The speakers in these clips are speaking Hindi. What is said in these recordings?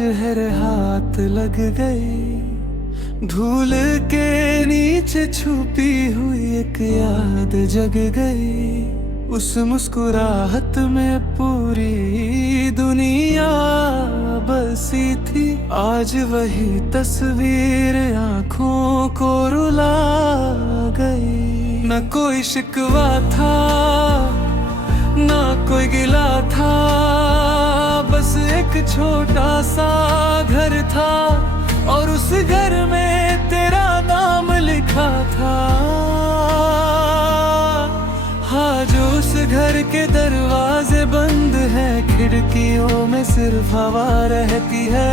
है हाथ लग गई, धूल के नीचे छुपी हुई एक याद जग गई। उस मुस्कुराहट में पूरी दुनिया बसी थी, आज वही तस्वीर आंखों को रुला गई। न कोई शिकवा था, ना कोई गिला था, बस एक छोटा सा घर था और उस घर में तेरा नाम लिखा था। हाँ, जो उस घर के दरवाजे बंद हैं, खिड़कियों में सिर्फ हवा रहती है।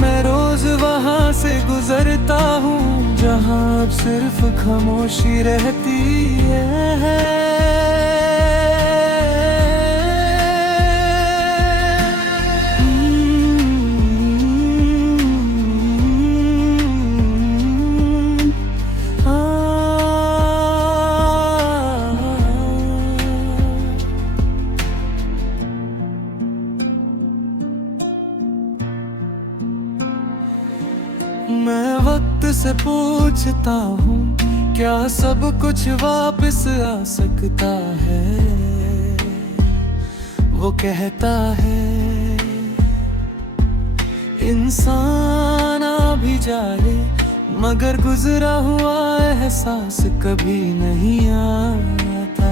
मैं रोज वहां से गुजरता हूँ जहाँ अब सिर्फ खामोशी रहती है। मैं वक्त से पूछता हूँ, क्या सब कुछ वापस आ सकता है? वो कहता है, इंसान आ भी जाए मगर गुजरा हुआ एहसास कभी नहीं आता।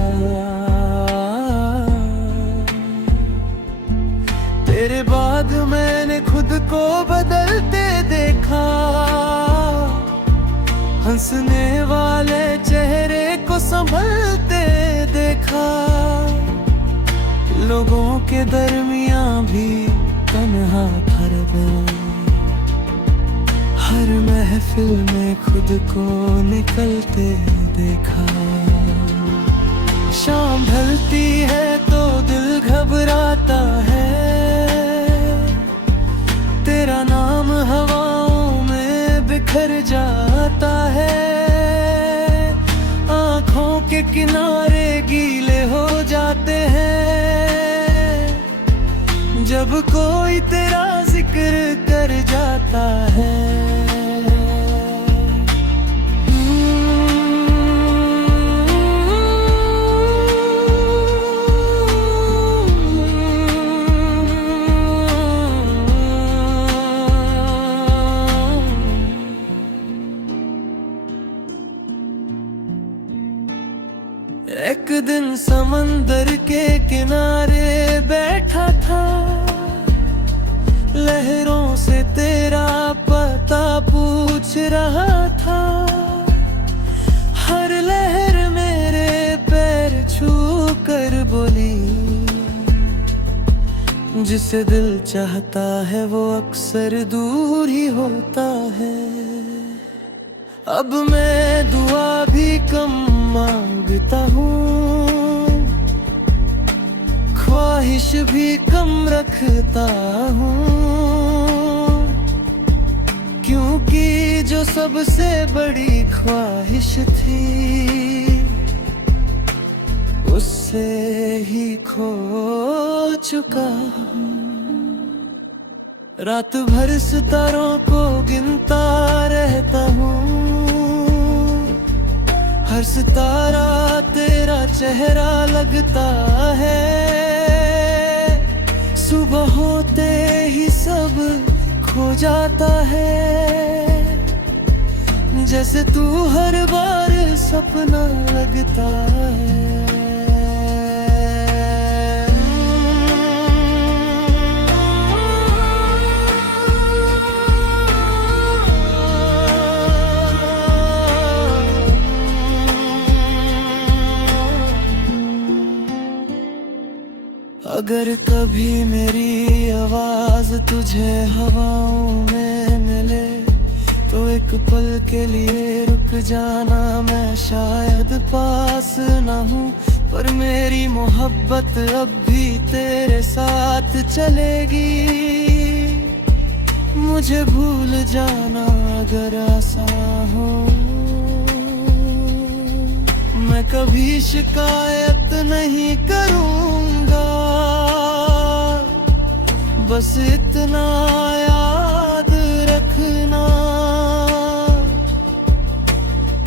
तेरे बाद मैंने खुद को बदलते देखा, हंसने वाले चेहरे को संभलते देखा। लोगों के दरमियां भी तन्हा ठहर गया, हर महफिल में खुद को निकलते देखा। शाम ढलती है तो दिल घबराता है, तेरा नाम हवाओं में बिखर जाता है। आँखों के किनारे गीले हो जाते हैं जब कोई तेरा जिक्र कर जाता है। एक दिन समंदर के किनारे बैठा था, लहरों से तेरा पता पूछ रहा था। हर लहर मेरे पैर छू कर बोली, जिसे दिल चाहता है वो अक्सर दूर ही होता है। अब मैं दुआ भी कम मांगता हूँ, ख्वाहिश भी कम रखता हूँ, क्योंकि जो सबसे बड़ी ख्वाहिश थी उससे ही खो चुका हूँ। रात भर सितारों को गिनता रहता हूँ, हर सितारा तेरा चेहरा लगता है। सुबह होते ही सब खो जाता है, जैसे तू हर बार सपना लगता है। अगर कभी मेरी आवाज तुझे हवाओं में मिले तो एक पल के लिए रुक जाना। मैं शायद पास न हूँ पर मेरी मोहब्बत अब भी तेरे साथ चलेगी। मुझे भूल जाना अगर आसान हो, मैं कभी शिकायत नहीं बस इतना याद रखना,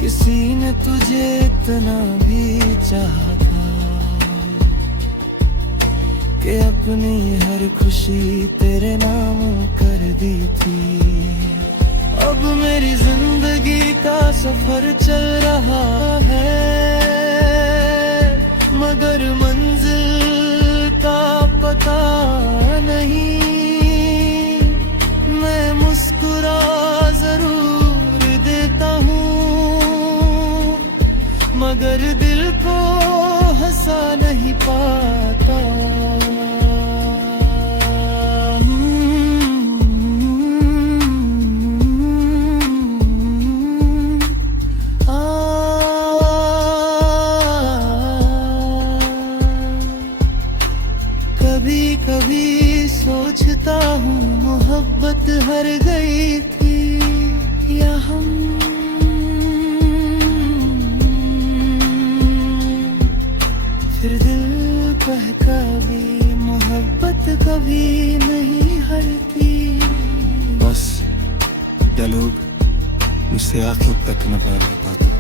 किसी ने तुझे इतना भी चाहा था कि अपनी हर खुशी तेरे नाम कर दी थी। अब मेरी जिंदगी का सफर चल रहा है, मगर मंजिल का पता नहीं। मैं मुस्कुरा जरूर देता हूँ, मगर दिल को हंसा नहीं पाता। कभी कभी सोचता हूँ मोहब्बत हार गई थी या हम, फिर दिल बहका भी मोहब्बत कभी नहीं हारती। बस क्या लोग मुझसे आखिर तक न पा नहीं पाते।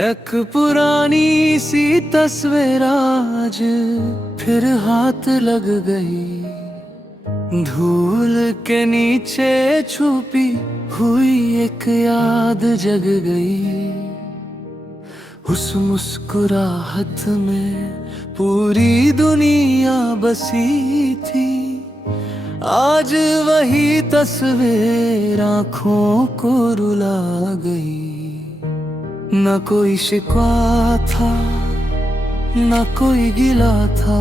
एक पुरानी सी तस्वीर आज फिर हाथ लग गई, धूल के नीचे छुपी हुई एक याद जग गई। उस मुस्कुराहट में पूरी दुनिया बसी थी, आज वही तस्वीर आँखों को रुला गई। न कोई शिकवा था न कोई गिला था,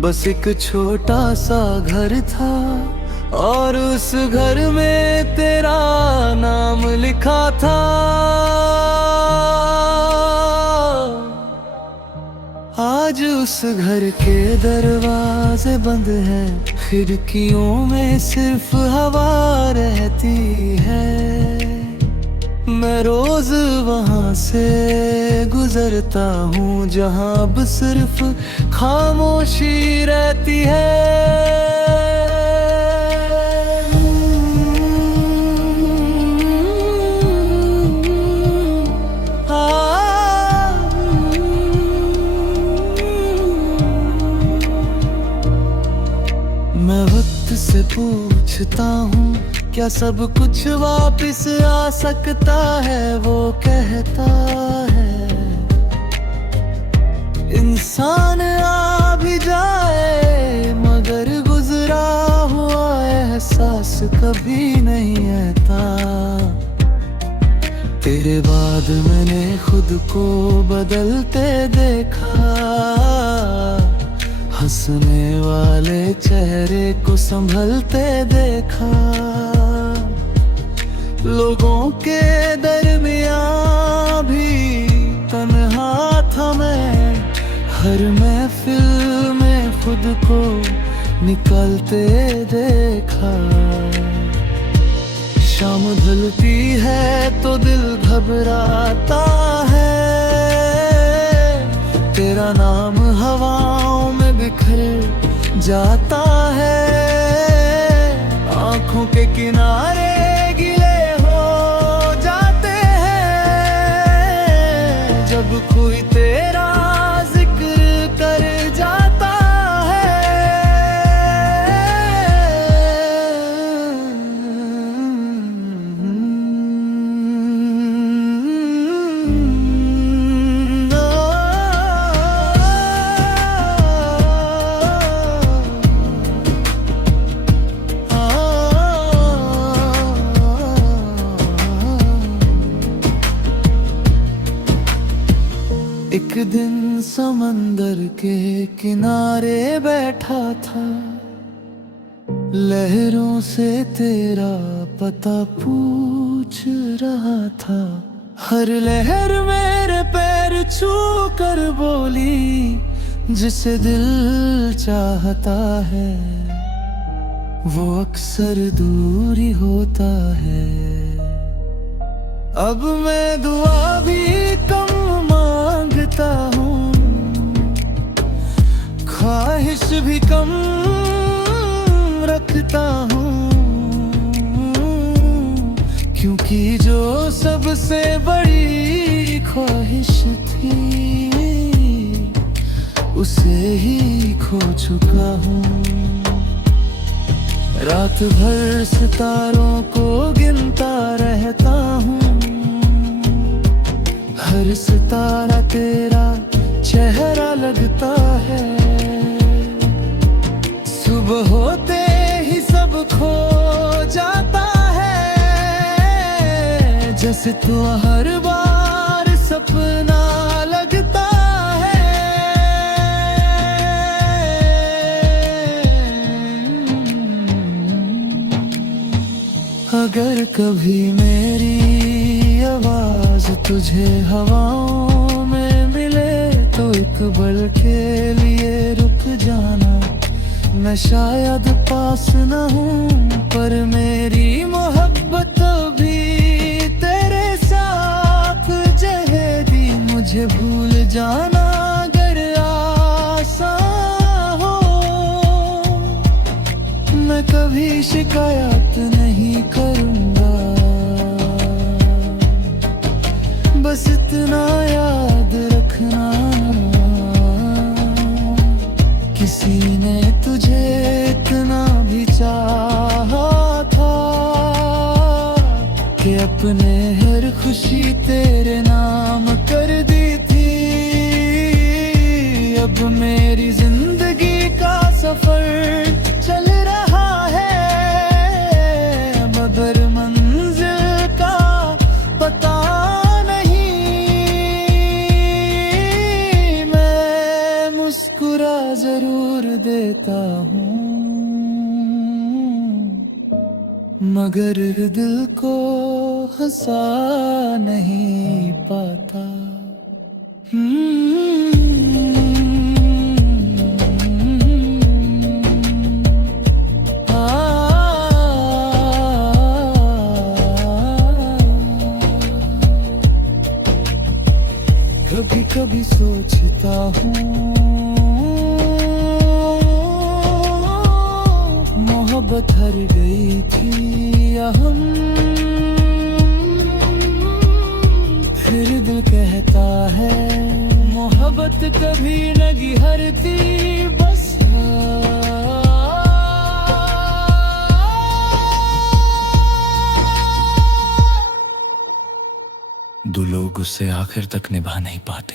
बस एक छोटा सा घर था और उस घर में तेरा नाम लिखा था। आज उस घर के दरवाजे बंद हैं, खिड़कियों में सिर्फ हवा रहती है। मैं रोज वहां से गुजरता हूँ जहाँ अब सिर्फ खामोशी रहती है। मैं वक्त से पूछता हूँ क्या सब कुछ वापस आ सकता है, वो कहता है इंसान आ भी जाए मगर गुजरा हुआ एहसास कभी नहीं आता। तेरे बाद मैंने खुद को बदलते देखा, हंसने वाले चेहरे को संभलते देखा। लोगों के दरमियां भी तन्हा था मैं, हर महफिल में खुद को निकलते देखा। शाम ढलती है तो दिल घबराता है, तेरा नाम हवाओं में बिखर जाता है। आंखों के किनारे गिले हो जाते हैं जब कोई तेरा जिक्र कर जाता है। एक दिन समंदर के किनारे बैठा था, लहरों से तेरा पता पूछ सोच रहा था। हर लहर मेरे पैर छू कर बोली, जिसे दिल चाहता है वो अक्सर दूर ही होता है। अब मैं दुआ भी कम मांगता हूँ, ख्वाहिश भी कम रखता हूँ, क्योंकि जो सबसे बड़ी ख्वाहिश थी उसे ही खो चुका हूँ। रात भर सितारों को गिनता रहता हूँ, हर सितारा तेरा चेहरा लगता है। सुबह होते ही सब खो जाता है, जैसे तो हर बार सपना लगता है। अगर कभी मेरी आवाज तुझे हवाओं में मिले तो एक पल के लिए रुक जाना। मैं शायद पास न हूँ, पर मेरी मोहब्बत भी तेरे साथ जहेगी। मुझे भूल जाना अगर आसान हो, मैं कभी शिकायत नहीं करूँगा। बस इतना याद रखना, किसी ने तुझे इतना भी चाहा था कि अपने हर खुशी तेरे नाम कर दी थी। अब मेरी जिंदगी का सफर चल रहा है, मगर मंजिल का पता जरूर देता हूँ, मगर दिल को हंसा नहीं पाता। कभी कभी सोचता हूँ मोहब्बत हार गई थी या हम, फिर दिल कहता है मोहब्बत कभी नहीं हारती। बस दो लोग उससे आखिर तक निभा नहीं पाते।